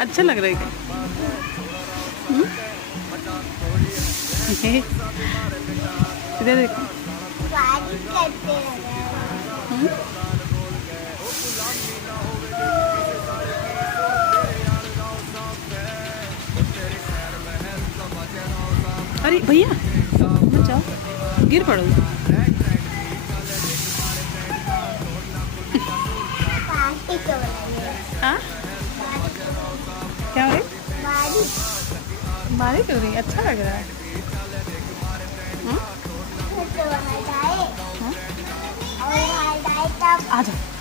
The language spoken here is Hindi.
अच्छा लग रहा है क्या? इधर देखो। अरे भैया मत जाओ, गिर पड़ोगे। हाँ क्या हो रही? बारिश हो रही, अच्छा लग रहा है। हाँ? हाँ? आ जाओ।